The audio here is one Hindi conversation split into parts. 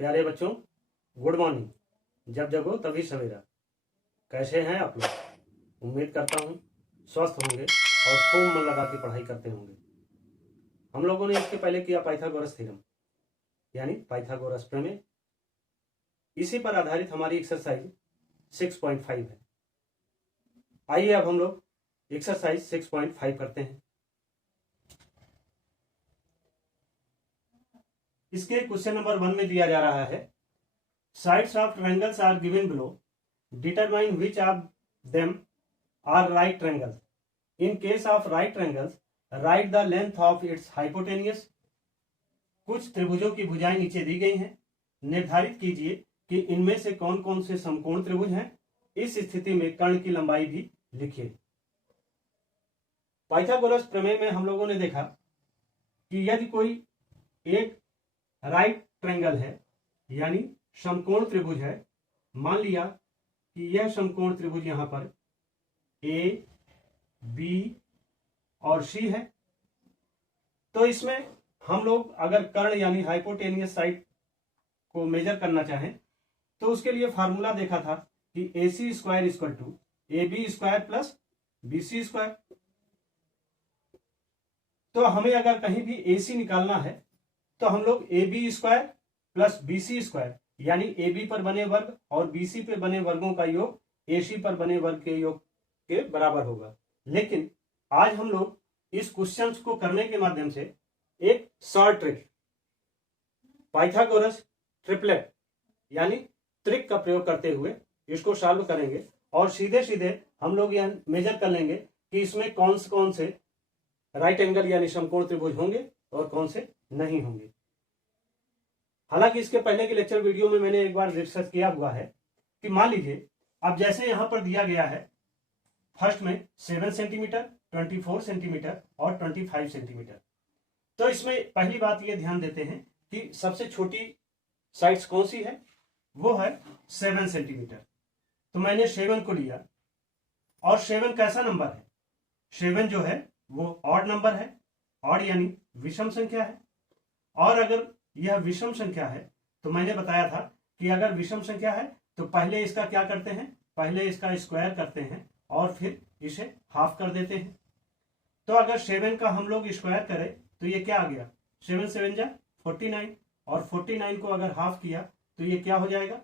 प्यारे बच्चों, गुड मॉर्निंग। जब जगो तभी सवेरा। कैसे हैं आप लोग? उम्मीद करता हूँ स्वस्थ होंगे और खूब मन लगा के पढ़ाई करते होंगे। हम लोगों ने इसके पहले किया पाइथागोरस थ्योरम यानी पाइथागोरस प्रमेय। इसी पर आधारित हमारी एक्सरसाइज 6.5 है। आइए अब हम लोग एक्सरसाइज 6.5 करते हैं। इसके क्वेश्चन नंबर 1 में दिया जा रहा है, sides of triangles are given below, determine which of them are right triangles. In case of right triangles write the length of its hypotenuse. कुछ त्रिभुजों की भुजाएं नीचे दी गई हैं, निर्धारित कीजिए कि इनमें से कौन कौन से समकोण त्रिभुज हैं। इस स्थिति में कर्ण की लंबाई भी लिखिए। पाइथागोरस प्रमेय में हम लोगों ने देखा कि यदि कोई एक राइट ट्रायंगल है यानी समकोण त्रिभुज है, मान लिया कि यह समकोण त्रिभुज यहां पर ए बी और सी है, तो इसमें हम लोग अगर कर्ण यानी हाइपोटेनियस साइड को मेजर करना चाहें तो उसके लिए फार्मूला देखा था कि A C square equal to A B square plus B C square. तो हमें अगर कहीं भी ए सी निकालना है तो हम लोग A B square plus B C square यानी ए बी पर बने वर्ग और बी सी पे बने वर्गों का योग ए सी पर बने वर्ग के योग के बराबर होगा। लेकिन आज हम लोग इस क्वेश्चन को करने के माध्यम से एक शॉर्ट ट्रिक पाइथागोरस ट्रिपलेट यानी ट्रिक का प्रयोग करते हुए इसको सॉल्व करेंगे और सीधे सीधे हम लोग यह मेजर कर लेंगे कि इसमें कौन से राइट एंगल यानी समकोण त्रिभुज होंगे और कौन से नहीं होंगे। हालांकि इसके पहले के लेक्चर वीडियो में मैंने एक बार रिसर्च किया हुआ है कि मान लीजिए अब जैसे यहां पर दिया गया है फर्स्ट में 7 सेंटीमीटर, 24 सेंटीमीटर और 25 सेंटीमीटर। तो इसमें पहली बात ये ध्यान देते हैं कि सबसे छोटी साइड्स कौन सी है, वो है 7 सेंटीमीटर। तो मैंने 7 को लिया और 7 कैसा नंबर है? 7 जो है वो ऑड नंबर है, ऑड यानी विषम संख्या है। और अगर यह विषम संख्या है तो मैंने बताया था कि अगर विषम संख्या है तो पहले इसका क्या करते हैं, पहले इसका स्क्वायर करते हैं और फिर इसे हाफ कर देते हैं। तो अगर 7 का हम लोग स्क्वायर करें तो ये क्या आ गया, 7 7 जा 49 और 49 को अगर हाफ किया तो ये क्या हो जाएगा,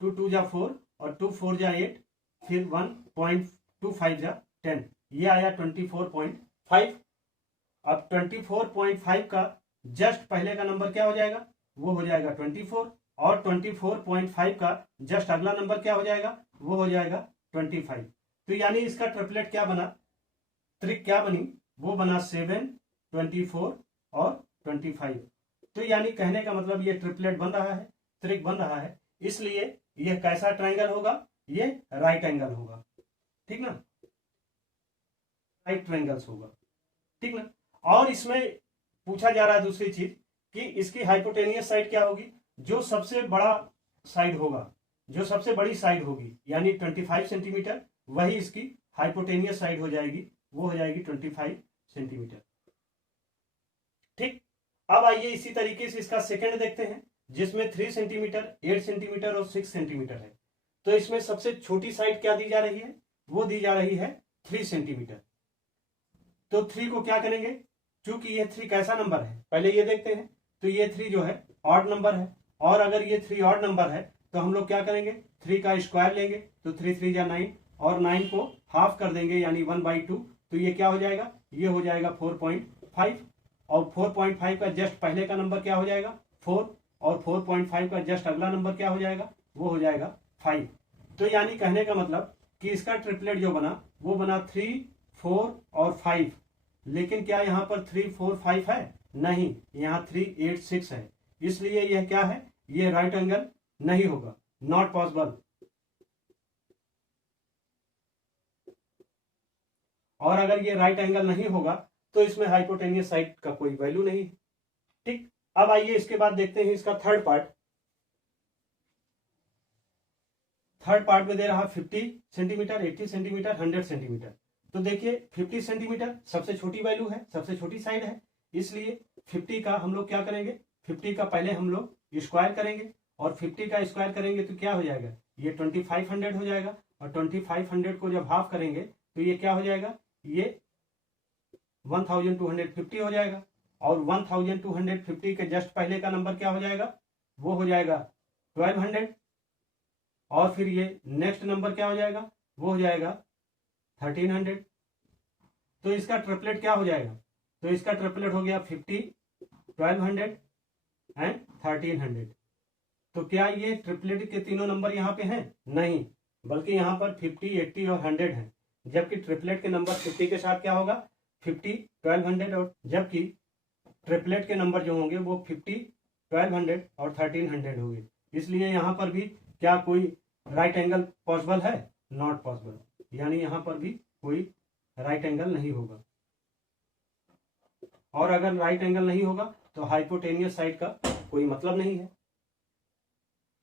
2 2 जा 4 और 2 4 जा 8, फिर 1.25 जा 10, ये आया 24.5। अब 24.5 का जस्ट पहले का नंबर क्या हो जाएगा, वो हो जाएगा 24 और 24.5 का जस्ट अगला नंबर क्या हो जाएगा, वो हो जाएगा 25। तो यानी इसका ट्रिपलेट क्या बना, त्रिक क्या बनी, वो बना 7, 24 और 25। तो यानी कहने का मतलब ये ट्रिपलेट बन रहा है, त्रिक बन रहा है, इसलिए यह कैसा ट्रायंगल होगा, ये राइट एंगल होगा। ठीक ना, राइट ट्रायंगल्स होगा, ठीक ना। और इसमें पूछा जा रहा है दूसरी चीज कि इसकी हाइपोटेनियस साइड क्या होगी, जो सबसे बड़ा साइड होगा, जो सबसे बड़ी साइड होगी यानी 25 सेंटीमीटर, वही इसकी हाइपोटेनियस साइड हो जाएगी, वो हो जाएगी 25 सेंटीमीटर। ठीक, अब आइए इसी तरीके से इसका सेकंड देखते हैं जिसमें 3 सेंटीमीटर, 8 सेंटीमीटर और 6 सेंटीमीटर है। तो इसमें सबसे छोटी साइड क्या दी जा रही है, वो दी जा रही है 3 सेंटीमीटर। तो 3 को क्या करेंगे, क्योंकि ये 3 कैसा नंबर है पहले ये देखते हैं। तो ये 3 जो है ऑड नंबर है, और अगर ये 3 ऑड नंबर है तो हम लोग क्या करेंगे, 3 का स्क्वायर लेंगे तो 3 3 जा 9 और 9 को हाफ कर देंगे यानी 1/2। तो ये क्या हो जाएगा, ये हो जाएगा 4.5 और 4.5 का जस्ट पहले का नंबर क्या हो जाएगा 4 और 4.5 का जस्ट अगला नंबर क्या हो जाएगा, वो हो जाएगा 5। तो यानी कहने का मतलब कि इसका ट्रिपलेट जो बना वो बना 3 4 और 5। लेकिन क्या यहां पर 3 4 5 है, नहीं, यहां 3 8 6 है, इसलिए यह क्या है, यह राइट एंगल नहीं होगा, नॉट पॉसिबल। और अगर ये राइट एंगल नहीं होगा तो इसमें हाइपोटेनियस साइड का कोई वैल्यू नहीं है। ठीक, अब आइए इसके बाद देखते हैं इसका थर्ड पार्ट। थर्ड पार्ट में दे रहा 50 सेंटीमीटर, 80 सेंटीमीटर, 100 सेंटीमीटर। तो देखिए 50 सेंटीमीटर सबसे छोटी वैल्यू है, सबसे छोटी साइड है, इसलिए 50 का हम लोग क्या करेंगे, 50 का पहले हम लोग स्क्वायर करेंगे और 50 का स्क्वायर करेंगे तो क्या हो जाएगा, ये 2500 हो जाएगा, और 2500 को जब हाफ करेंगे तो ये क्या हो जाएगा, ये 1250 हो जाएगा, और 1250 के जस्ट पहले का नंबर क्या हो जाएगा, वो हो जाएगा 1200, और फिर ये नेक्स्ट नंबर क्या हो जाएगा, वो हो जाएगा 1300। तो इसका ट्रिपलेट क्या हो जाएगा, तो इसका ट्रिपलेट हो गया 50, 1200 एंड 1300। तो क्या ये ट्रिपलेट के तीनों नंबर यहाँ पे हैं, नहीं, बल्कि यहाँ पर 50, 80 और 100 हैं, जबकि ट्रिपलेट के नंबर 50 के साथ क्या होगा 50, 1200, और जबकि ट्रिपलेट के नंबर जो होंगे वो 50, 1200 और 1300 होंगे। इसलिए यहाँ पर भी क्या कोई राइट एंगल पॉसिबल है, नॉट पॉसिबल, यानी यहाँ पर भी कोई राइट एंगल नहीं होगा। और अगर राइट एंगल नहीं होगा तो हाइपोटेनियस साइड का कोई मतलब नहीं है।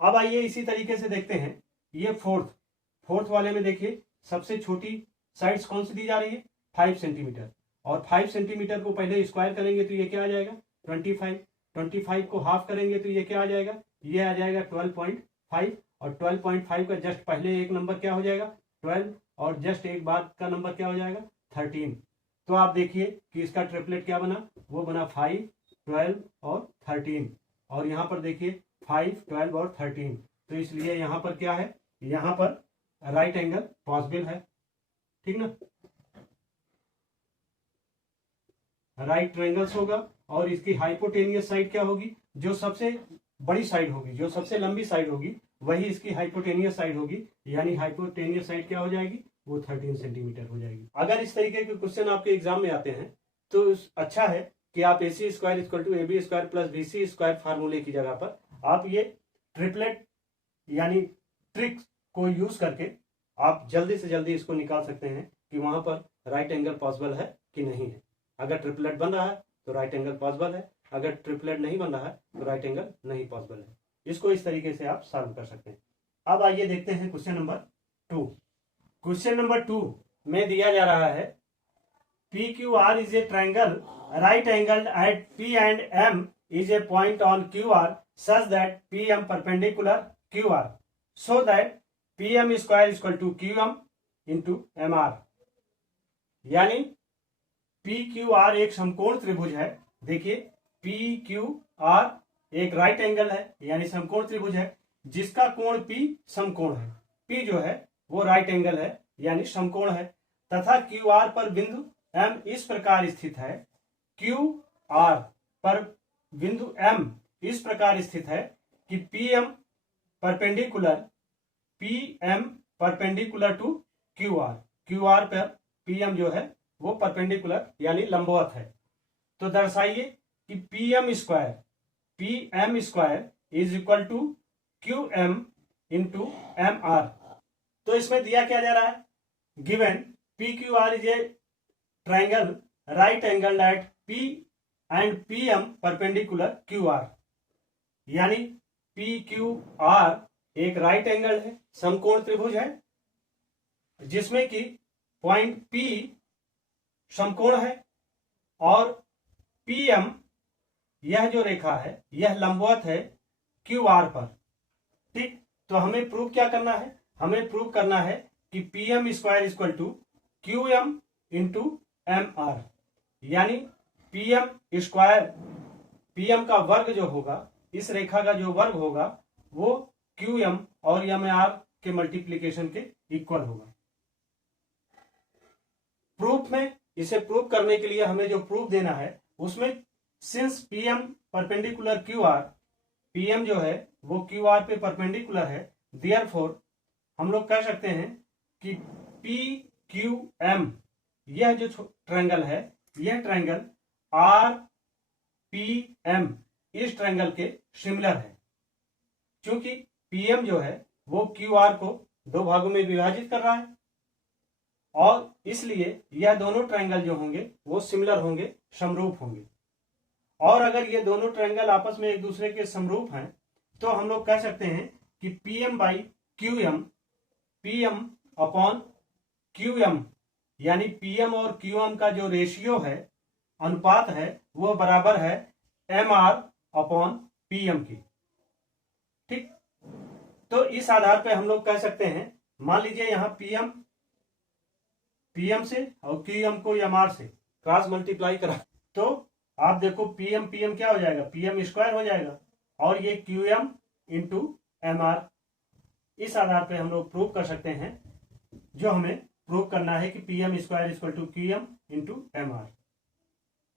अब आइए इसी तरीके से देखते हैं, ये फोर्थ वाले में देखिए सबसे छोटी साइड्स कौन सी दी जा रही है, 5 सेंटीमीटर, और 5 सेंटीमीटर को पहले स्क्वायर करेंगे तो ये क्या आ जाएगा 25, 25 को हाफ करेंगे तो ये क्या आ जाएगा, ये आ जाएगा 12.5, और 12.5 का जस्ट पहले एक नंबर क्या हो जाएगा 12, और जस्ट एक बाद का नंबर क्या हो जाएगा 13। तो आप देखिए कि इसका ट्रिपलेट क्या बना, वो बना 5, 12 और 13, और यहाँ पर देखिए 5, 12 और 13। तो इसलिए यहाँ पर क्या है, यहाँ पर राइट एंगल पॉसिबल है, ठीक ना, राइट ट्रायंगल्स होगा, और इसकी हाइपोटेनियस साइड क्या होगी, जो सबसे बड़ी साइड होगी, जो सबसे लंबी साइड होगी वही इसकी हाइपोटेनियस साइड होगी, यानी हाइपोटेनियस साइड क्या हो जाएगी, वो 13 सेंटीमीटर हो जाएगी। अगर इस तरीके के क्वेश्चन आपके एग्जाम में आते हैं तो अच्छा है कि आप AC square equal to AB square plus BC square फार्मूले की जगह पर आप ये ट्रिपलेट यानी ट्रिक को यूज करके आप जल्दी से जल्दी इसको निकाल सकते हैं कि वहां पर राइट एंगल पॉसिबल है कि नहीं है। अगर ट्रिपलेट बन रहा है तो राइट एंगल पॉसिबल है, अगर ट्रिपलेट नहीं बन रहा है तो राइट एंगल नहीं पॉसिबल है। इसको इस तरीके से आप सॉल्व कर सकते हैं। अब आइए देखते हैं क्वेश्चन नंबर 2। क्वेश्चन नंबर 2 में दिया जा रहा है PQR is a triangle right angled at P and M is a point on QR such that PM perpendicular QR so that PM square is equal to QM into MR। यानी PQR एक समकोण त्रिभुज है। देखिए PQR एक राइट एंगल है यानी समकोण त्रिभुज है जिसका कोण P समकोण है। P जो है वो राइट एंगल है यानी समकोण है, तथा QR पर बिंदु M इस प्रकार स्थित है, QR पर बिंदु M इस प्रकार स्थित है कि PM perpendicular to QR, QR पर PM जो है वो परपेंडिकुलर यानी लंबवत है। तो दर्शाइए कि PM square is equal to QM into MR। तो इसमें दिया क्या जा रहा है, given PQR is a triangle right angle at P and PM perpendicular QR, यानी PQR एक राइट एंगल है, समकोण त्रिभुज है जिसमें कि पॉइंट P समकोण है और PM यह जो रेखा है यह लंबवत है QR पर। ठीक, तो हमें प्रूव क्या करना है, हमें प्रूव करना है कि PM square equal to QM into MR, यानी PM स्क्वायर PM का वर्ग जो होगा, इस रेखा का जो वर्ग होगा वो QM और MR के मल्टीप्लीकेशन के इक्वल होगा। प्रूफ में इसे प्रूव करने के लिए हमें जो प्रूफ देना है उसमें since PM perpendicular QR, PM जो है वो QR पे परपेंडिकुलर है, देयरफॉर हम लोग कह सकते हैं कि PQM यह जो ट्रायंगल है यह ट्रायंगल RPM इस ट्रायंगल के सिमिलर है, क्योंकि PM जो है वो QR को दो भागों में विभाजित कर रहा है और इसलिए यह दोनों ट्रायंगल जो होंगे वो सिमिलर होंगे, समरूप होंगे। और अगर ये दोनों ट्रायंगल आपस में एक दूसरे के समरूप हैं तो हम लोग कह सकते हैं कि PM by QM, PM upon QM, यानी PM और QM का जो रेशियो है, अनुपात है, वो बराबर है MR अपॉन PM की। ठीक, तो इस आधार पे हम लोग कह सकते हैं, मान लीजिए यहाँ पीएम से और क्यूएम को एमआर से क्रॉस मल्टीप्लाई करा, तो आप देखो पीएम क्या हो जाएगा, पीएम स्क्वायर हो जाएगा, और ये क्यूएम इंटू एमआर। इस आधार पे हम लोग प्रूव कर सकते हैं, जो हमें प्रूव करना है कि PM square equal to QM into MR.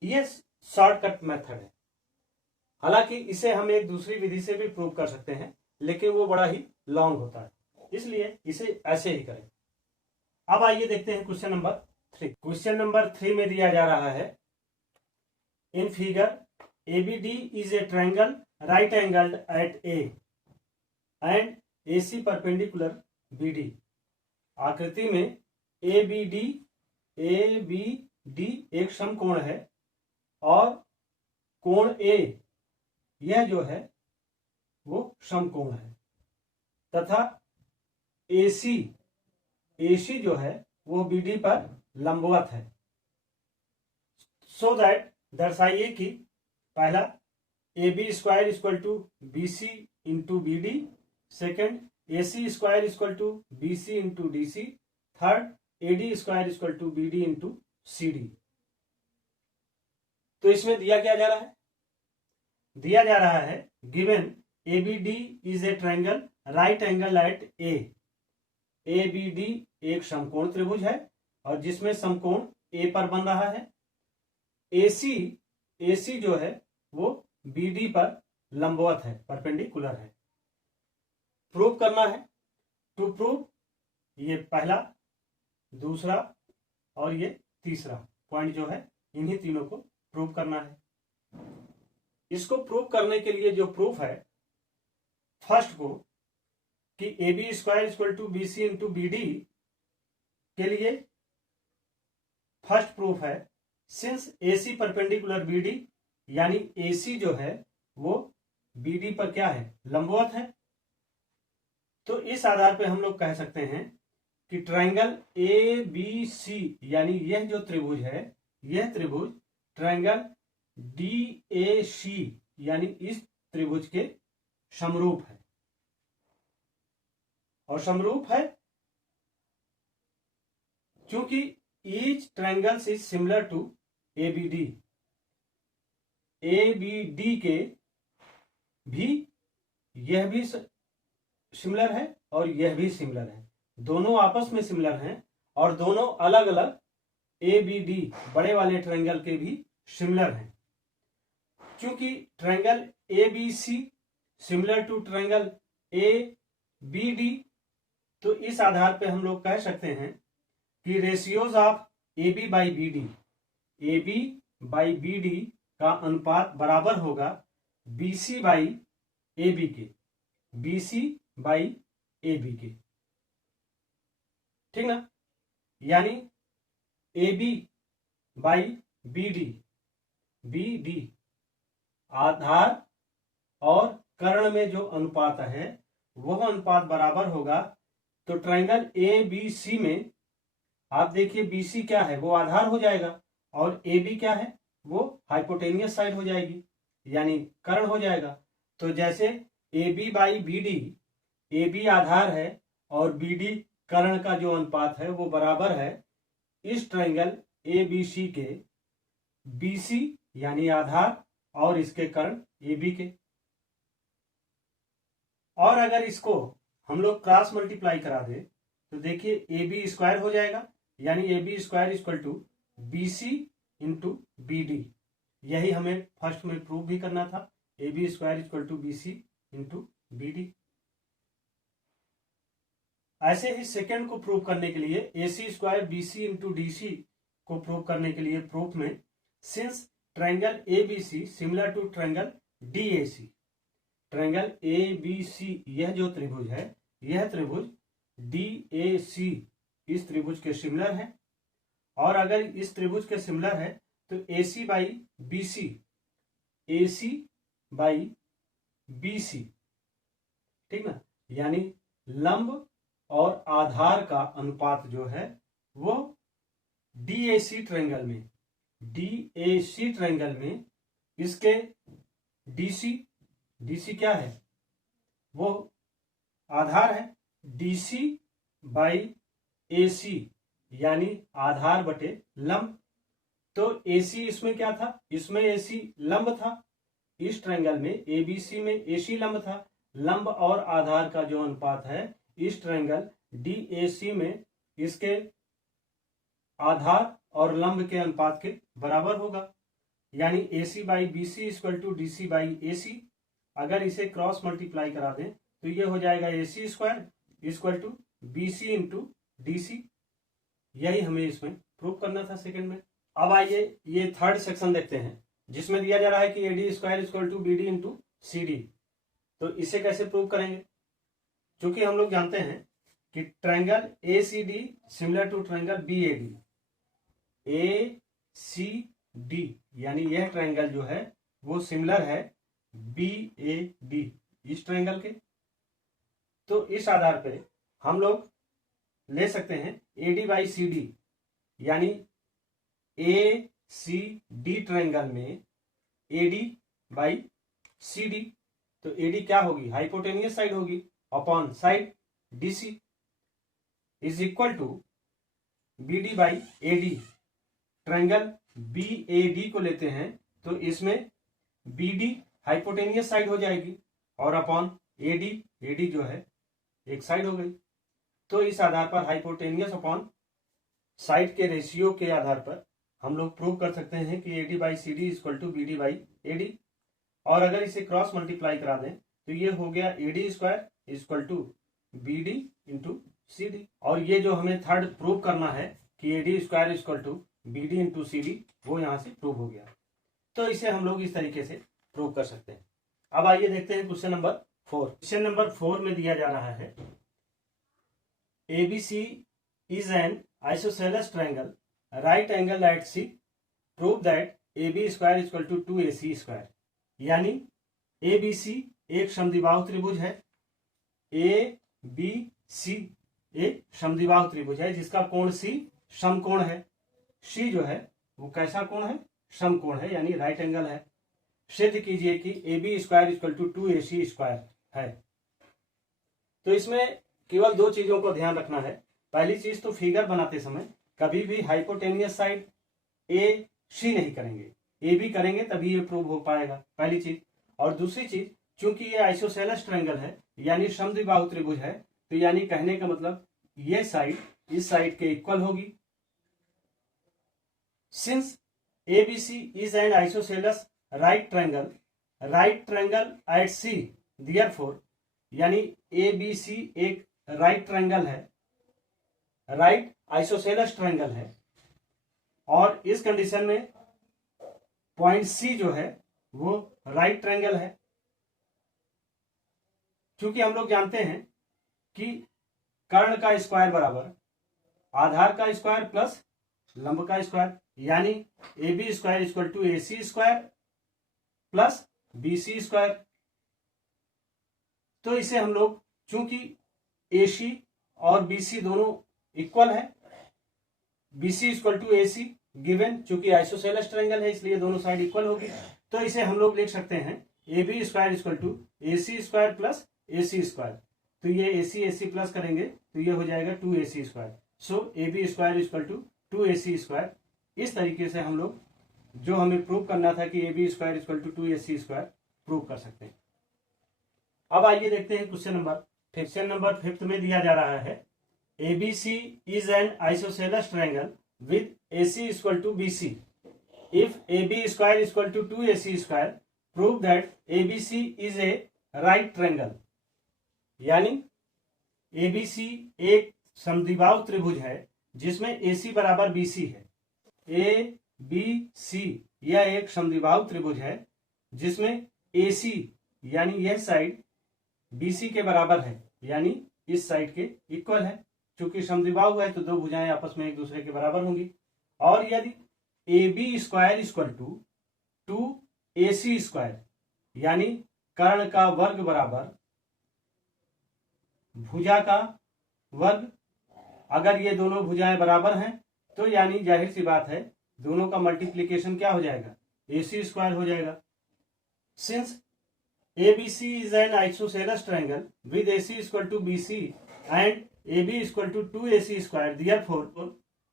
ये शॉर्टकट मेथड है। हालांकि इसे हम एक दूसरी विधि से भी प्रूव कर सकते हैं, लेकिन वो बड़ा ही लॉन्ग होता है, इसलिए इसे ऐसे ही करें। अब आइए देखते हैं क्वेश्चन नंबर 3। क्वेश्चन नंबर 3 में दिया जा रहा है, in figure ABD is a triangle right angled eight A and AC perpendicular BD। आकृति में ABD एक समकोण है और कोण A यह जो है वो समकोण है, तथा AC जो है वो BD पर लंबवत है। सो दैट दर्शाइए कि पहला AB square equal to BC into BD, second AC square equal to BC into DC, third AD square equal to BD into CD। तो इसमें दिया क्या जा रहा है, दिया जा रहा है given ABD is a triangle right angle at A। ABD एक समकोण त्रिभुज है और जिसमें समकोण A पर बन रहा है। AC जो है वो BD पर लंबवत है, परपेंडिकुलर है। प्रूव करना है, टू प्रूव ये पहला, दूसरा और ये तीसरा पॉइंट जो है, इन्हीं तीनों को प्रूव करना है। इसको प्रूव करने के लिए जो प्रूफ है, फर्स्ट को कि AB square equal to BC into BD के लिए फर्स्ट प्रूफ है, सिंस AC परपेंडिकुलर BD, यानी AC जो है वो BD पर क्या है, लंबवत है। तो इस आधार पे हम लोग कह सकते हैं कि ट्रायंगल ABC, यानी यह जो त्रिभुज है, यह त्रिभुज ट्रायंगल DAC यानी इस त्रिभुज के समरूप है। और समरूप है क्योंकि each triangles is similar to ABD। ABD के भी यह भी सिमिलर है और यह भी सिमिलर है, दोनों आपस में सिमिलर हैं, और दोनों अलग अलग ABD बड़े वाले ट्रायंगल के भी सिमिलर हैं। क्योंकि triangle ABC similar to triangle ABD, तो इस आधार पे हम लोग कह सकते हैं कि ratios of AB by BD का अनुपात बराबर होगा BC बाई AB के, BC बाई AB के, ठीक ना। यानी AB बाई BD आधार और कर्ण में जो अनुपात है वह अनुपात बराबर होगा। तो ट्रायंगल ABC में आप देखिए BC क्या है, वो आधार हो जाएगा, और AB क्या है, वो हाइपोटेनियस साइड हो जाएगी, यानी कर्ण हो जाएगा। तो जैसे AB बाई BD, AB आधार है और BD कर्ण का जो अनुपात है वो बराबर है इस ट्रायंगल ABC के BC यानी आधार और इसके कर्ण AB के। और अगर इसको हम लोग क्रॉस मल्टीप्लाई करा दे तो देखिए AB स्क्वायर हो जाएगा, यानी AB square equal to BC into BD। यही हमें फर्स्ट में प्रूव भी करना था, AB square equal to BC into BD। ऐसे ही सेकेंड को प्रूव करने के लिए AC square BC into DC को प्रूव करने के लिए प्रूफ में, since triangle ABC similar to triangle DAC, triangle ABC यह जो त्रिभुज है, यह त्रिभुज DAC इस त्रिभुज के सिमिलर है, और अगर इस त्रिभुज के सिमिलर है तो AC बाई BC, ठीक ना, यानी लंब और आधार का अनुपात जो है वो DAC ट्रायंगल में इसके DC क्या है, वो आधार है DC बाई AC, यानी आधार बटे लंब। तो AC इसमें क्या था, इसमें AC लंब था, इस ट्रायंगल में ABC में AC लंब था। लंब और आधार का जो अनुपात है इस ट्रायंगल DAC में इसके आधार और लंब के अनुपात के बराबर होगा, यानी AC by BC equal to DC by AC। अगर इसे क्रॉस मल्टीप्लाई करा दें तो ये हो जाएगा AC square equal to BC into DC। यही हमें इसमें प्रूव करना था सेकंड में। अब आइए ये थर्ड सेक्शन देखते हैं, जिसमें दिया जा रहा है कि AD square equal to BD into CD। तो इसे कैसे प्रूव करेंगे, क्योंकि हम लोग जानते हैं कि triangle ACD similar to triangle BAD। ACD यानी यह ट्रायंगल जो है वो सिमिलर है BAD इस ट्रायंगल के। तो इस आधार पे हम लोग ले सकते हैं AD बाई CD, यानी ACD ट्रायंगल में AD बाई CD। तो AD क्या होगी, हाइपोटेनियस साइड होगी upon side DC is equal to BD by AD। Triangle BAD को लेते हैं तो इसमें BD हाइपोटेनियस साइड हो जाएगी और अपॉन AD जो है एक साइड हो गई। तो इस आधार पर हाइपोटेनियस अपॉन साइड के रेशियो के आधार पर हम लोग प्रूव कर सकते हैं कि AD by CD equal to BD by AD। और अगर इसे क्रॉस मल्टीप्लाई करा दें तो ये हो गया AD square equal to BD into CD। और ये जो हमें थर्ड प्रूव करना है कि AD square equal to BD into CD, वो यहाँ से प्रूव हो गया। तो इसे हम लोग इस तरीके से प्रूव कर सकते हैं। अब आइए देखते हैं क्वेश्चन नंबर 4। क्वेश्चन नंबर 4 में दिया जा रहा है ABC is an isosceles triangle, right angle at C, prove that AB square equal to 2AC square। यानी ABC एक समद्विबाहु त्रिभुज है, ABC एक समद्विबाहु त्रिभुज है जिसका कोण C समकोण है। C जो है वो कैसा कोण है, समकोण है, यानी राइट एंगल है। सिद्ध कीजिए कि AB square equal to 2AC square है। तो इसमें केवल दो चीजों को ध्यान रखना है। पहली चीज तो फिगर बनाते समय कभी भी हाइपोटेनियस साइड AC नहीं करेंगे, AB करेंगे तभी ये प्रूव हो पाएगा, पहली चीज। और दूसरी चीज, चूंकि ये आइसोसेलेस ट्रायंगल है यानी समद्विबाहु त्रिभुज है, तो यानी कहने का मतलब ये साइड इस साइड के इक्वल होगी। Since ABC is an isosceles right triangle at C, therefore यानी ABC एक राइट ट्रायंगल है, राइट आइसोसेलेस ट्रायंगल है। और इस कंडीशन में पॉइंट C जो है वो राइट ट्रायंगल है। क्योंकि हम लोग जानते हैं कि कर्ण का स्क्वायर बराबर आधार का स्क्वायर प्लस लंब का स्क्वायर, यानी AB square equal to AC square plus BC square. तो इसे हम लोग, चूंकि AC और BC दोनों इक्वल है, BC equal to AC given, चूंकि आइसोसेलेस ट्रायंगल है इसलिए दोनों साइड इक्वल होगी। तो इसे हम लोग लिख सकते हैं AB square equal to AC square plus AC square. तो ये AC प्लस करेंगे तो ये हो जाएगा 2AC square. So AB square equal to 2AC square. इस तरीके से हम लोग जो हमें प्रूव करना था कि AB square equal to 2AC square prove कर सकते हैं। अब आइए देखते हैं क्वेश्चन नंबर 5 में दिया जा रहा है ABC is an isosceles triangle with AC equal to BC. If AB square is equal to 2AC square, prove that ABC is a right triangle। यानी ABC एक समद्विबाहु त्रिभुज है जिसमें AC बराबर BC है। ABC यह एक समद्विबाहु त्रिभुज है जिसमें AC यानी यह साइड BC के बराबर है, यानी इस साइड के इक्वल है। चूंकि समद्विबाहु है तो दो भुजाएं आपस में एक दूसरे के बराबर होंगी। और यदि AB square equal to 2AC square, यानी कर्ण का वर्ग बराबर भुजा का वर्ग, अगर ये दोनों भुजाएं बराबर हैं तो यानी जाहिर सी बात है दोनों का मल्टीप्लीकेशन क्या हो जाएगा, AC स्क्वायर हो जाएगा। Since ABC is an isosceles triangle with AC equal to BC and AB equal to 2AC square. Therefore,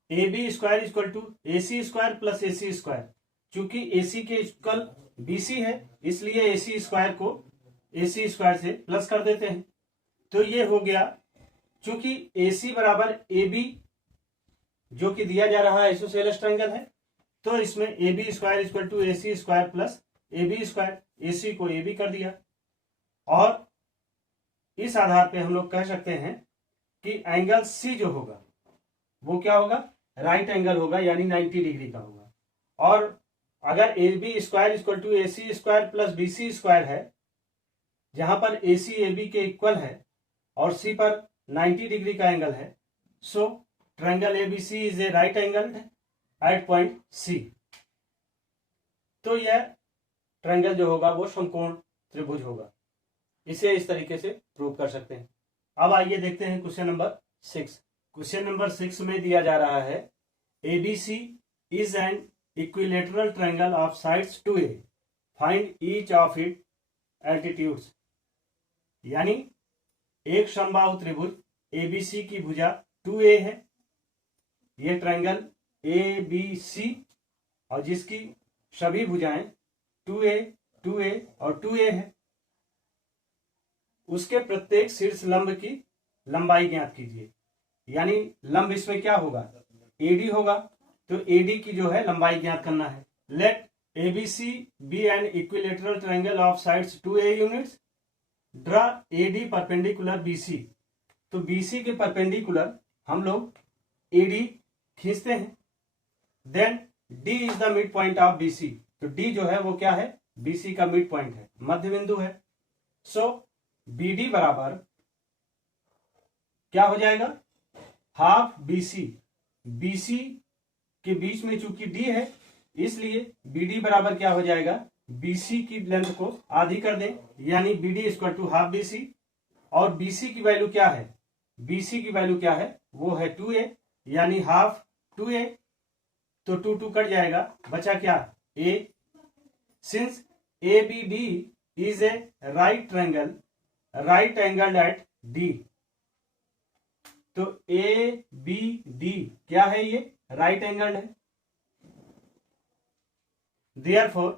AB square equal to AC square plus AC square. चूंकि AC के इक्वल BC है इसलिए AC स्क्वायर को AC स्क्वायर से प्लस कर देते हैं। तो ये हो गया, चूंकि AC बराबर AB जो कि दिया जा रहा है आइसोसेलेस ट्रायंगल है, तो इसमें AB square equal to AC square plus AB square, AC को AB कर दिया। और इस आधार पे हम लोग कह सकते हैं कि एंगल C जो होगा वो क्या होगा, राइट एंगल होगा, यानी 90 डिग्री का होगा। और अगर AB square equal to AC square plus BC square है, जहां पर AC AB के इक्वल है और C पर 90 डिग्री का एंगल है, so triangle ABC is a right angle at point C। तो यह ट्रायंगल जो होगा वो समकोण त्रिभुज होगा। इसे इस तरीके से प्रूव कर सकते हैं। अब आइए देखते हैं क्वेश्चन नंबर 6। क्वेश्चन नंबर 6 में दिया जा रहा है ABC is an equilateral triangle of sides 2A, find each of it altitudes. यानी एक समबाहु त्रिभुज ABC की भुजा 2A है, ये ट्रायंगल ABC और जिसकी सभी भुजाएं 2A, 2A और 2A है। उसके प्रत्येक शीर्ष लंब की लंबाई ज्ञात कीजिए। यानी लंब इसमें क्या होगा, AD होगा, तो AD की जो है लंबाई ज्ञात करना है। Let ABC be an equilateral triangle of sides 2A units, draw AD perpendicular BC। तो BC के परपेंडिकुलर हम लोग AD खींचते हैं। Then D is the midpoint of BC, तो D जो है वो क्या है, BC का मिड पॉइंट है, मध्य बिंदु है। सो BD बराबर क्या हो जाएगा, हाफ BC। BC के बीच में चूंकि D है इसलिए BD बराबर क्या हो जाएगा, BC की लेंथ को आधी कर दें, यानी BD equal to half BC। और BC की वैल्यू क्या है, BC की वैल्यू क्या है, वो है 2A, यानी हाफ 2A। तो 2 2 कट जाएगा, बचा क्या, A। Since ABD is a right triangle, right angle at D, तो ABD क्या है, ये राइट एंगल है। Therefore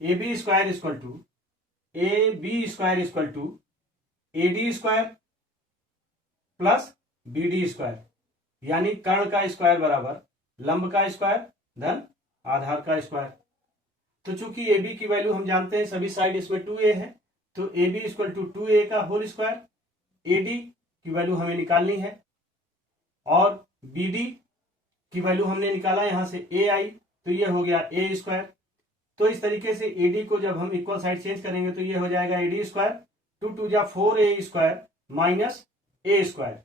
AB square equal to AB square equal to AD square plus BD square, यानी कर्ण का स्क्वायर बराबर लंब का स्क्वायर धन आधार का स्क्वायर। तो चूंकि AB की वैल्यू हम जानते हैं, सभी साइड इसमें 2A है, तो AB इक्वल टू 2A का होल स्क्वायर। AD की वैल्यू हमें निकालनी है और BD की वैल्यू हमने निकाला यहां से A आई, तो ये हो गया A स्क्वायर। तो इस तरीके से AD को जब हम इक्वल साइड चेंज करेंगे तो ये हो जाएगा AD स्क्वायर, 2 2 जा 4A square minus A square.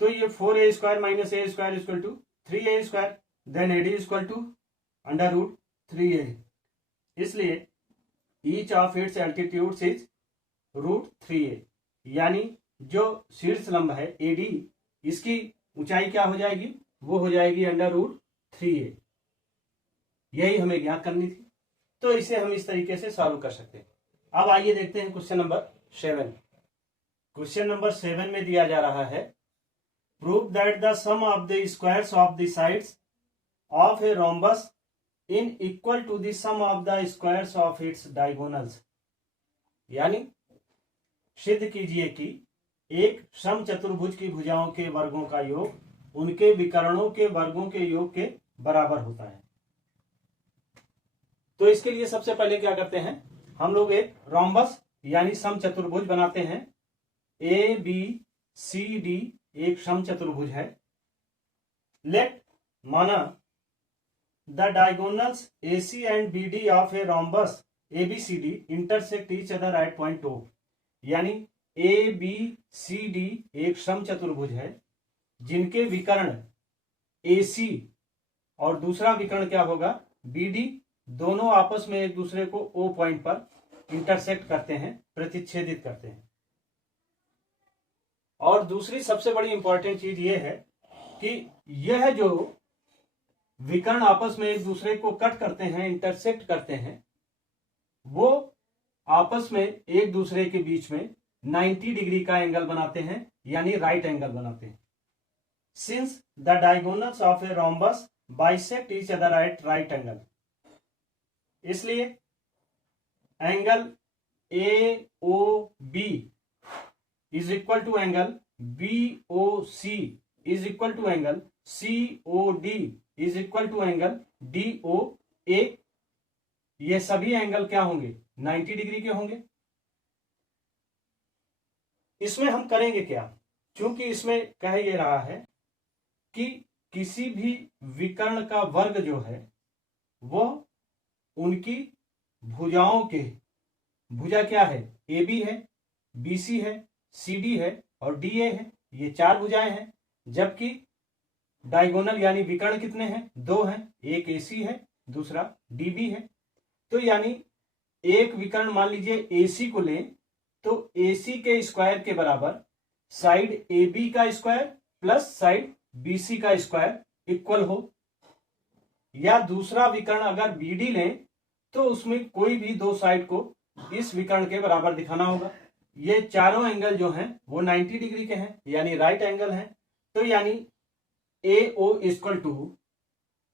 तो ये 4A square minus A square equal to 3A square, then AD equal to under root 3A। इसलिए each of its altitudes is root 3A, यानी जो शीर्ष लंब है AD, इसकी ऊंचाई क्या हो जाएगी, वो हो जाएगी अंडर रूट 3A। यही हमें ज्ञात करनी थी, तो इसे हम इस तरीके से सॉल्व कर सकते हैं। अब आइए देखते हैं क्वेश्चन नंबर 7। क्वेश्चन नंबर 7 में दिया जा रहा है prove that the sum of the squares of the sides of a rhombus in equal to the sum of the squares of its diagonals. यानी सिद्ध कीजिए कि एक समचतुर्भुज की भुजाओं के वर्गों का योग उनके विकर्णों के वर्गों के योग के बराबर होता है। तो इसके लिए सबसे पहले क्या करते हैं, हम लोग एक रोम्बस यानी समचतुर्भुज बनाते हैं। ABCD एक समचतुर्भुज है। लेट माना the diagonals AC and BD of a rhombus ABCD intersect each other eight point O। यानी ABCD एक समचतुर्भुज है जिनके विकर्ण AC और दूसरा विकर्ण क्या होगा BD, दोनों आपस में एक दूसरे को O पॉइंट पर इंटरसेक्ट करते हैं, प्रतिच्छेदित करते हैं। और दूसरी सबसे बड़ी इंपॉर्टेंट चीज यह है कि यह जो विकर्ण आपस में एक दूसरे को कट करते हैं, इंटरसेक्ट करते हैं, वो आपस में एक दूसरे के बीच में 90 डिग्री का एंगल बनाते हैं, यानी राइट एंगल बनाते हैं। Since the diagonals of a rhombus bisect each other at right angle, इसलिए angle A O B is equal to angle B O C is equal to angle C O D is equal to angle D O A. ये सभी एंगल क्या होंगे? 90 डिग्री के होंगे। इसमें हम करेंगे क्या? क्योंकि इसमें कह ये रहा है कि किसी भी विकर्ण का वर्ग जो है वह उनकी भुजाओं के, भुजा क्या है? ए बी है, बी सी है, सी डी है और डी ए है, ये 4 भुजाएं हैं। जबकि डायगोनल यानी विकर्ण कितने हैं? 2 हैं, एक ए सी है, दूसरा डी बी है। तो यानी एक विकर्ण मान लीजिए ए सी को लें तो ए सी के स्क्वायर के बराबर साइड ए बी का square plus side B C का स्क्वायर इक्वल हो, या दूसरा विकर्ण अगर बी डी लें तो उसमें कोई भी 2 साइड को इस विकर्ण के बराबर दिखाना होगा। ये चारों एंगल जो हैं वो 90 डिग्री के हैं, यानी राइट एंगल हैं। तो यानी A O equal to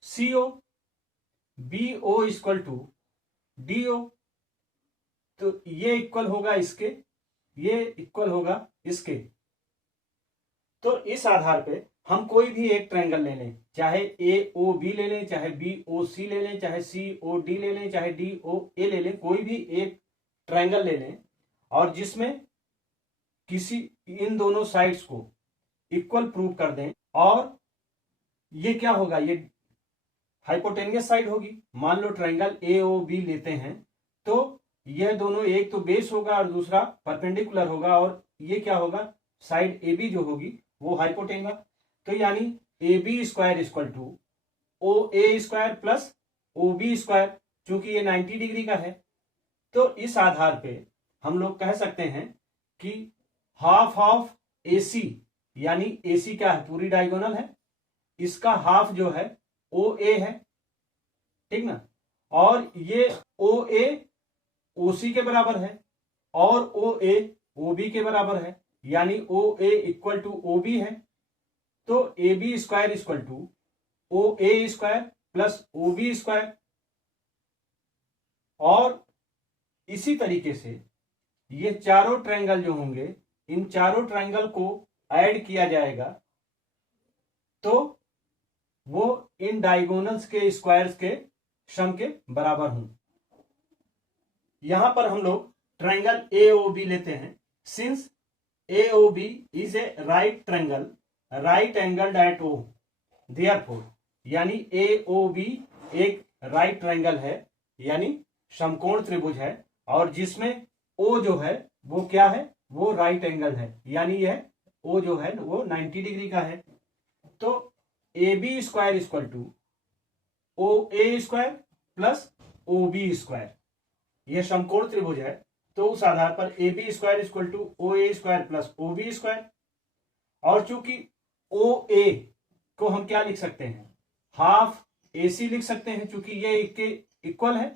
C O, B O equal to D O, तो ये इक्वल होगा इसके, ये इक्वल होगा इसके। तो इस आधार पे हम कोई भी एक ट्रायंगल ले लें, चाहे ए ओ बी ले लें, चाहे बी ओ सी ले लें, चाहे सी ओ डी ले लें, चाहे डी ओ ए ले लें, कोई भी एक ट्रायंगल ले लें और जिसमें किसी इन दोनों साइड्स को इक्वल प्रूव कर दें, और ये क्या होगा? ये हाइपोटेनियस साइड होगी। मान लो ट्रायंगल ए ओ बी लेते हैं तो यह दोनों, एक तो बेस होगा और दूसरा परपेंडिकुलर होगा, और ये क्या होगा? साइड ए बी जो होगी वो हाइपोटेनस। तो यानी A B square equal to O A square plus O B square, चूंकि ये 90 डिग्री का है। तो इस आधार पे हम लोग कह सकते हैं कि हाफ ऑफ ए सी, यानी ए सी क्या है? पूरी डायगोनल है, इसका हाफ जो है ओ ए है, ठीक ना। और ये ओ ए ओ सी के बराबर है और ओ ए ओ बी के बराबर है, यानी O A equal to O B है। तो A B square equal to O A square plus O B square. और इसी तरीके से ये चारों ट्रायंगल जो होंगे, इन चारों ट्रायंगल को ऐड किया जाएगा तो वो इन डायगोनल्स के स्क्वायर्स के सम के बराबर हों। यहां पर हम लोग ट्रायंगल ए ओ बी लेते हैं। Since A O B is a right triangle, right angled at O, therefore, यानी ए ओ बी एक राइट ट्रायंगल है, यानी समकोण त्रिभुज है, और जिसमें ओ जो है वो क्या है? वो राइट एंगल है, यानी यह ओ जो है वो 90 डिग्री का है। तो A B square equal to O A square plus O B square, यह समकोण त्रिभुज है। तो उस आधार पर A B square equal to O A square plus O B square. और चूंकि ओ ए को हम क्या लिख सकते हैं? हाफ ए सी लिख सकते हैं, चूंकि ये इक्वल है।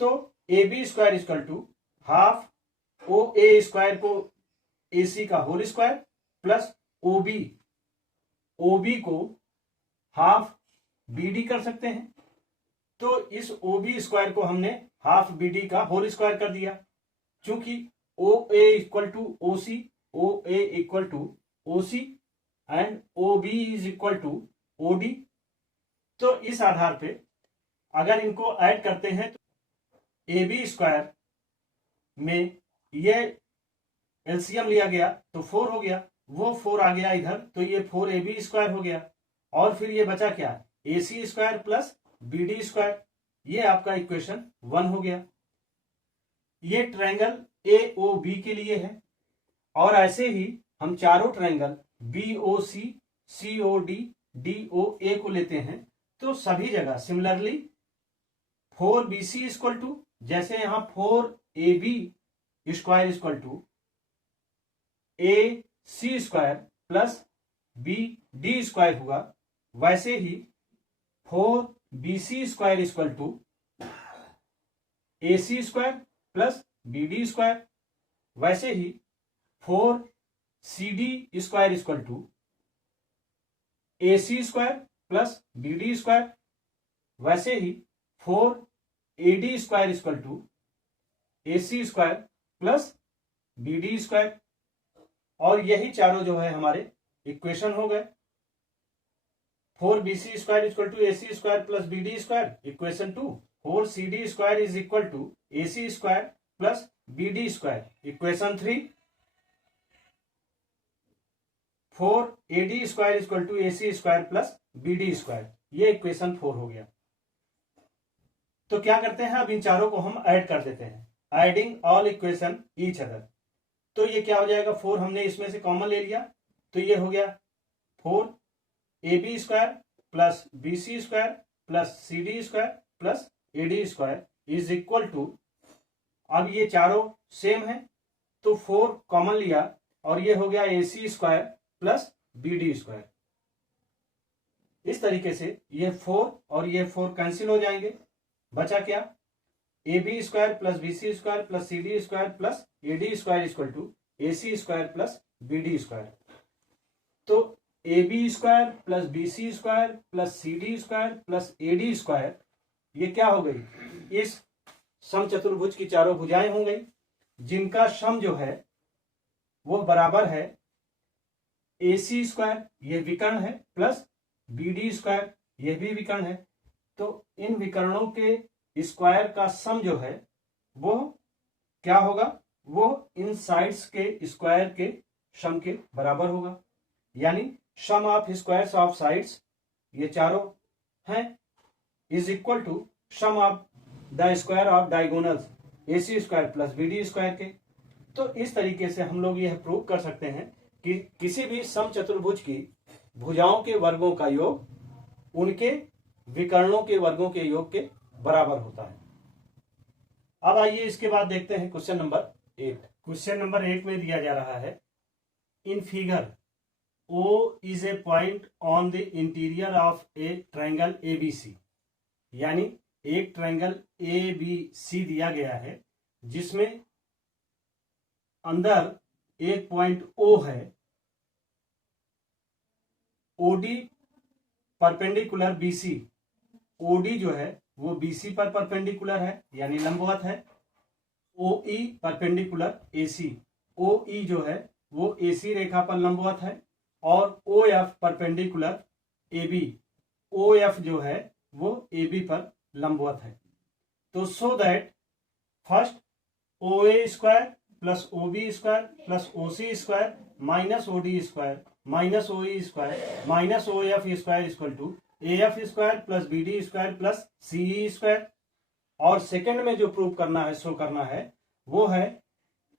तो A B square equal to half O A square को ए सी का whole square plus O B को हाफ बी डी कर सकते हैं। तो इस ओ बी स्क्वायर को हमने हाफ बी डी का होल स्क्वायर कर दिया, क्योंकि O A equal to O C, O A equal to O C and O B is equal to O D. तो इस आधार पे अगर इनको ऐड करते हैं तो ए बी स्क्वायर में ये एलसीएम लिया गया तो 4 हो गया, वो 4 आ गया इधर, तो ये 4 ए बी स्क्वायर हो गया। और फिर ये बचा क्या? A C square plus B D square, ये आपका इक्वेशन 1 हो गया। ये ट्रायंगल ए ओ बी के लिए है। और ऐसे ही हम चारों triangle B O C, C O D, D O A को लेते हैं तो सभी जगह similarly 4 B C equal to, जैसे यहां 4 A B square equal to A C square plus B D square हुआ, वैसे ही 4 B C square equal to AC square plus BD square, वैसे ही 4CD square equal to AC square plus BD square, वैसे ही 4AD square equal to AC square plus BD square. और यही चारों जो है हमारे इक्वेशन हो गए। 4BC square equal to AC square plus BD square, equation 2। 4CD square is equal to AC square plus BD square, equation 3। 4AD square equal to AC square plus BD square, ये इक्वेशन 4 हो गया। तो क्या करते हैं, अब इन चारों को हम ऐड कर देते हैं, adding all equation each other. तो ये क्या हो जाएगा, 4 हमने इसमें से कॉमन ले लिया, तो ये हो गया 4AB square plus BC square plus CD square plus AD square is equal to, अब ये चारों सेम है तो 4 कॉमन लिया और ये हो गया AC square plus BD square. इस तरीके से ये 4 और ये 4 कैंसिल हो जाएंगे, बचा क्या, AB square plus BC square plus CD square plus AD square equal to AC square plus BD square. तो AB square plus BC square plus CD square plus AD square, ये क्या हो गई, इस समचतुर्भुज की चारों भुजाएं हो गई, जिनका सम जो है वो बराबर है AC स्क्वायर, ये विकर्ण है, प्लस BD स्क्वायर, ये भी विकर्ण है। तो इन विकर्णों के स्क्वायर का सम जो है वो क्या होगा, वो इन साइड्स के स्क्वायर के सम के बराबर होगा, यानी sum of squares of sides, ये चारों हैं, is equal to sum of the square of diagonals AC square plus BD square के। तो इस तरीके से हम लोग यह प्रूव कर सकते हैं कि किसी भी समचतुर्भुज की भुजाओं के वर्गों का योग उनके विकर्णों के वर्गों के योग के बराबर होता है। अब आइए इसके बाद देखते हैं क्वेश्चन नंबर 8। क्वेश्चन नंबर 8 में दिया जा रहा है, in figure O is a point on the interior of A triangle ABC, यानी एक ट्रायंगल ABC दिया गया है जिसमें अंदर एक पॉइंट O है, OD परपेंडिकुलर BC, OD जो है वो BC पर परपेंडिकुलर है यानी लंबवत है, OE परपेंडिकुलर AC, OE जो है वो AC रेखा पर लंबवत है, और OF परपेंडिकुलर AB, OF जो है वो AB पर लंबवत है। तो so that first OA square plus OB square plus OC square minus OD square minus OE square minus OF square equal to AF square plus BD square plus CE square. और सेकंड में जो प्रूव करना है, शो करना है, वो है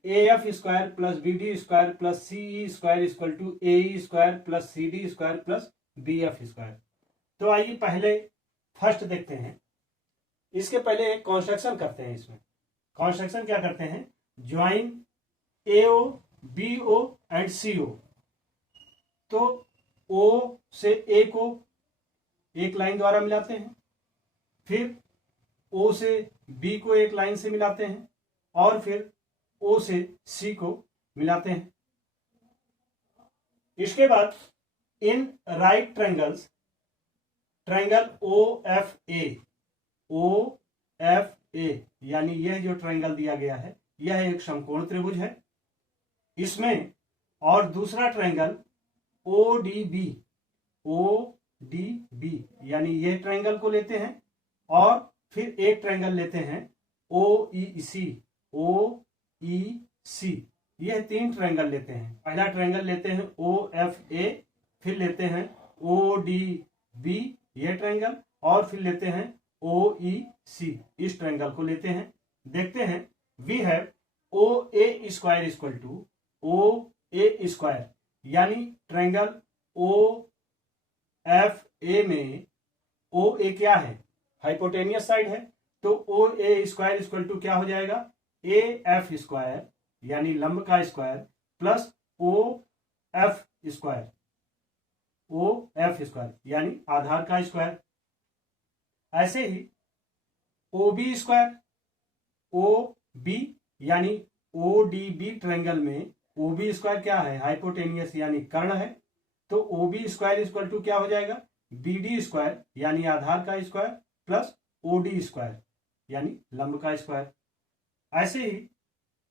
AF square plus BD square plus CE square equal to AE square plus CD square plus BF square. तो आइए पहले फर्स्ट देखते हैं। इसके पहले एक कॉन्स्ट्रक्शन करते हैं। इसमें कॉन्स्ट्रक्शन क्या करते हैं, join AO BO and CO। तो O से A को एक लाइन द्वारा मिलाते हैं, फिर O से B को एक लाइन से मिलाते हैं, और फिर O से C को मिलाते हैं। इसके बाद इन राइट ट्रायंगल्स, ट्रायंगल OFA यानी यह जो ट्रायंगल दिया गया है यह एक समकोण त्रिभुज है इसमें, और दूसरा ट्रायंगल ODB यानी यह ट्रायंगल को लेते हैं, और फिर एक ट्रायंगल लेते हैं OEC, यह 3 ट्रायंगल लेते हैं। पहला ट्रायंगल लेते हैं OFA, फिर लेते हैं ODB यह ट्रायंगल, और फिर लेते हैं OEC, इस ट्रायंगल को लेते हैं। देखते हैं, we have OA square equal to OA square, यानी ट्रायंगल OFA में OA क्या है, हाइपोटेनियस साइड है, तो OA स्क्वायर इक्वल टू क्या हो जाएगा, AF स्क्वायर यानी लंब का स्क्वायर प्लस OF स्क्वायर यानी आधार का स्क्वायर। ऐसे ही OB स्क्वायर ओ बी यानी ओ डी बी ट्रायंगल में ओ बी स्क्वायर क्या है, हाइपोटेनियस यानी कर्ण है, तो O B square equal to क्या हो जाएगा, बी डी स्क्वायर यानी आधार का square plus O D square यानी लंब का स्क्वायर। ऐसे ही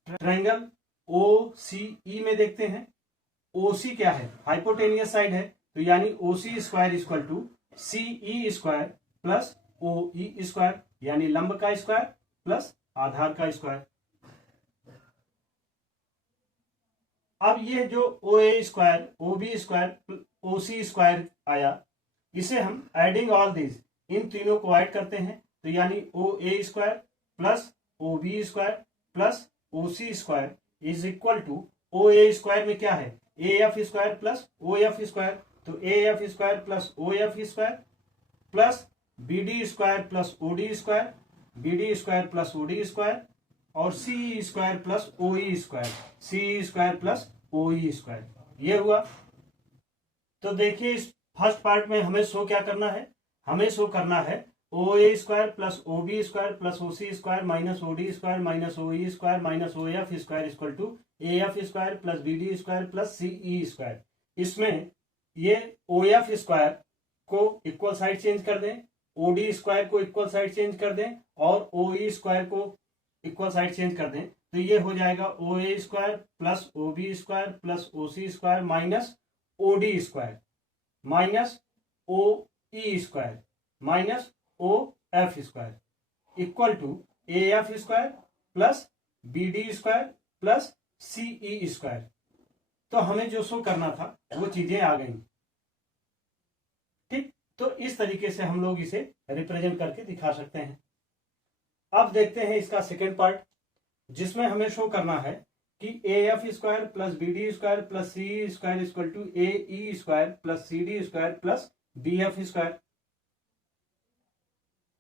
ट्रायंगल ओ सी ई में देखते हैं, ओ सी क्या है, हाइपोटेनियस साइड है, तो यानी O C square equal to C E square plus O E square यानी लंब का स्क्वायर प्लस आधार का स्क्वायर। अब ये जो ओ A square, O B square, O C square आया, इसे हम एडिंग ऑल दीज, इन तीनों को ऐड करते हैं, तो यानी O A square plus O B square plus O C square is equal to O A square में क्या है, A F square plus O F square, तो A F square plus O F square plus B D square plus O D square, B D square plus O D square और C square plus O E square, C square plus O E square, ये हुआ। तो देखिए इस फर्स्ट पार्ट में हमें शो क्या करना है, हमें शो करना है O A square plus O B square plus O C square minus O D square minus O E square minus O F square equal to A F square plus B D square plus C E square. इसमें ये ओ एफ स्क्वायर को इक्वल साइड चेंज कर दें, ओ डी स्क्वायर को इक्वल साइड चेंज कर दें और ओ ई स्क्वायर को इक्वल साइड चेंज कर दें, तो ये हो जाएगा O A square plus O B square plus O C square minus O D square minus O E square minus O F square equal to A F square plus B D square plus C E square. तो हमें जो शो करना था वो चीजें आ गई, ठीक। तो इस तरीके से हम लोग इसे रिप्रेजेंट करके दिखा सकते हैं। अब देखते हैं इसका सेकेंड पार्ट, जिसमें हमें शो करना है कि A F square plus B D square plus C square equal to A E square plus C D square plus B F square.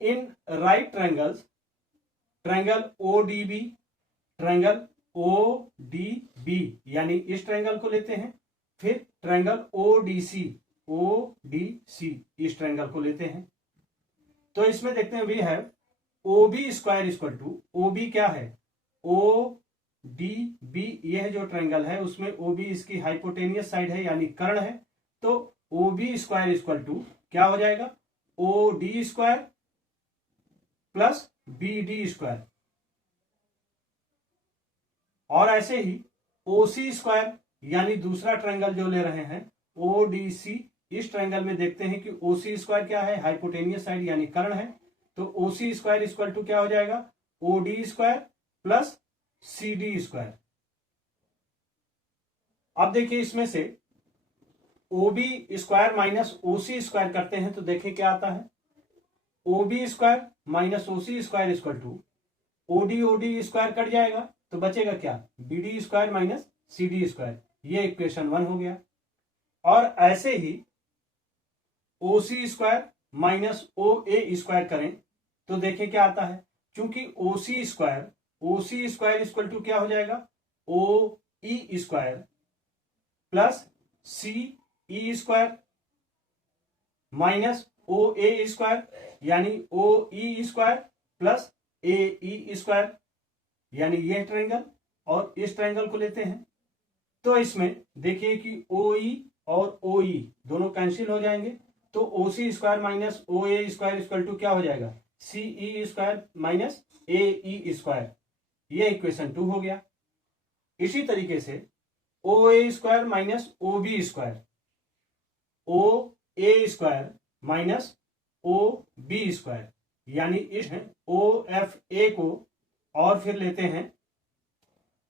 In right triangles, triangle O D B, triangle O D B यानी इस ट्रायंगल को लेते हैं, फिर triangle O D C, O D C इस ट्रायंगल को लेते हैं। तो इसमें देखते हैं we have O B square equal to, O B क्या है, ओ डी बी, यह जो ट्रायंगल है उसमें ओ बी इसकी हाइपोटेनियस साइड है यानी कर्ण है, तो O B square equal to क्या हो जाएगा, O D square plus B D square. और ऐसे ही ओ सी स्क्वायर यानी दूसरा ट्रायंगल जो ले रहे हैं ओ डी सी, इस ट्रायंगल में देखते हैं कि ओ सी स्क्वायर क्या है, हाइपोटेनियस साइड यानी कर्ण है, तो O C square equal to क्या हो जाएगा, O D square plus C D square. अब देखिए इसमें से O B square minus O C square करते हैं तो देखिए क्या आता है, O B square minus O C square equal to O D square cut जाएगा तो बचेगा क्या, B D square minus C D square, ये इक्वेशन 1 हो गया। और ऐसे ही ओ C square minus O A square करें तो देखिए क्या आता है, क्योंकि ओ सी स्क्वायर इक्वल टू क्या हो जाएगा, ओ E square plus C E square minus O A square यानी ओ ई स्क्वायर प्लस ए ई स्क्वायर, यानी यह ट्रायंगल और इस ट्रायंगल को लेते हैं। तो इसमें देखिए कि ओ ई और ओ ई दोनों कैंसिल हो जाएंगे, तो O C square minus O A square equal to क्या हो जाएगा, C E square minus A E square, ये इक्वेशन 2 हो गया। इसी तरीके से O A square minus O B square, O A square minus O B square, यानी इस ओ एफ ए को और फिर लेते हैं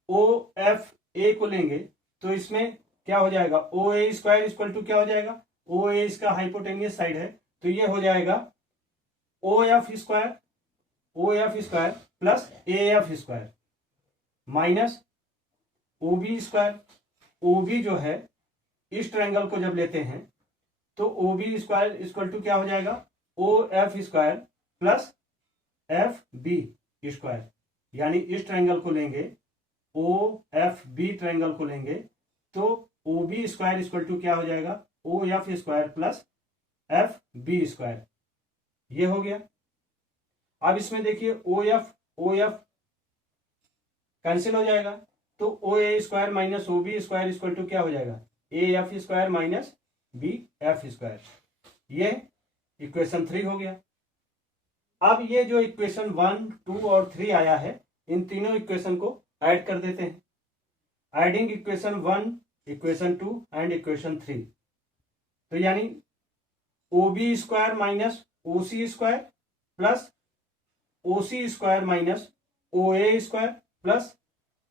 ओ एफ ए को लेंगे तो इसमें क्या हो जाएगा, O A square equal to क्या हो जाएगा, ओ ए इसका हाइपोटेनियस साइड है तो ये हो जाएगा O F square plus A F square minus O B square. O B जो है इस ट्रायंगल को जब लेते हैं तो O B square equal to क्या हो जाएगा, O F square plus F B square, यानी इस ट्रायंगल को लेंगे ओ एफ बी ट्रायंगल को लेंगे तो O B square equal to क्या हो जाएगा, O F square plus F B square, ये हो गया। अब इसमें देखिए ओ एफ कैंसिल हो जाएगा, तो O A square minus O B square equal to क्या हो जाएगा, A F square minus B F square. ये इक्वेशन 3 हो गया। अब ये जो इक्वेशन 1, 2 और 3 आया है, इन तीनों इक्वेशन को ऐड कर देते हैं। Adding equation 1, equation 2 and equation 3, तो यानी O B square minus O C square plus O C square minus O A square plus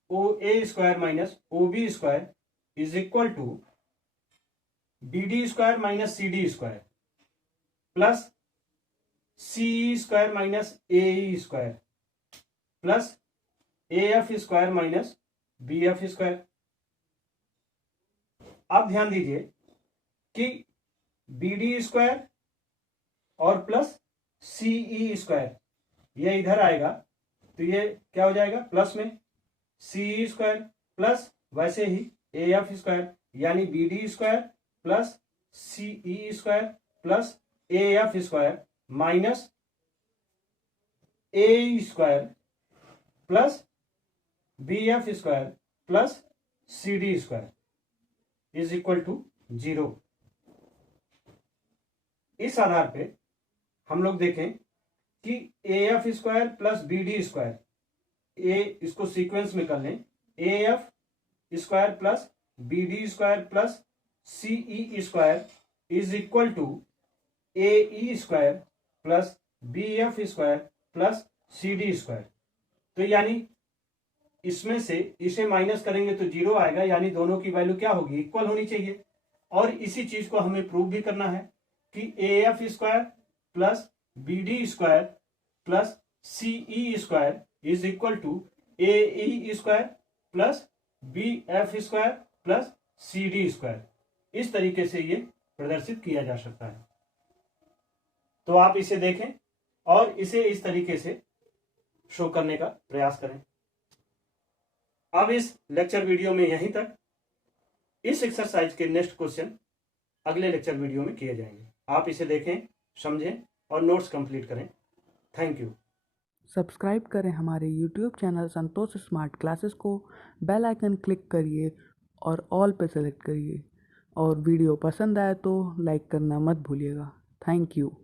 O A square minus O B square is equal to B D square minus C D square plus C square minus A square plus A F square minus B F square. अब ध्यान दीजिए कि बी डी स्क्वायर और प्लस सी स्क्वायर ये इधर आएगा, तो ये क्या हो जाएगा, प्लस में सी स्क्वायर प्लस वैसे ही ए एफ स्क्वायर, यानी B D square plus C square plus A F square minus A square plus B F square plus C D square is equal to 0। इस आधार पे हम लोग देखें कि A F square plus B D square, ए इसको सीक्वेंस में कर लें, A F square plus B D square plus C square is equal to A square plus B F square plus C D square. तो यानी इसमें से इसे माइनस करेंगे तो 0 आएगा, यानी दोनों की वैल्यू क्या होगी, इक्वल होनी चाहिए। और इसी चीज को हमें प्रूव भी करना है कि A F square plus B D square plus C square is equal to A square plus B F square plus C D square. इस तरीके से ये प्रदर्शित किया जा सकता है। तो आप इसे देखें और इसे इस तरीके से शो करने का प्रयास करें। अब इस लेक्चर वीडियो में यहीं तक। इस एक्सरसाइज के नेक्स्ट क्वेश्चन अगले लेक्चर वीडियो में किए जाएंगे। आप इसे देखें, समझें और नोट्स कंप्लीट करें। Thank you. सब्सक्राइब करें हमारे YouTube चैनल संतोष स्मार्ट क्लासेस को, बेल आइकन क्लिक करिए और ऑल पे सेलेक्ट करिए, और वीडियो पसंद आए तो लाइक करना मत भूलिएगा। Thank you.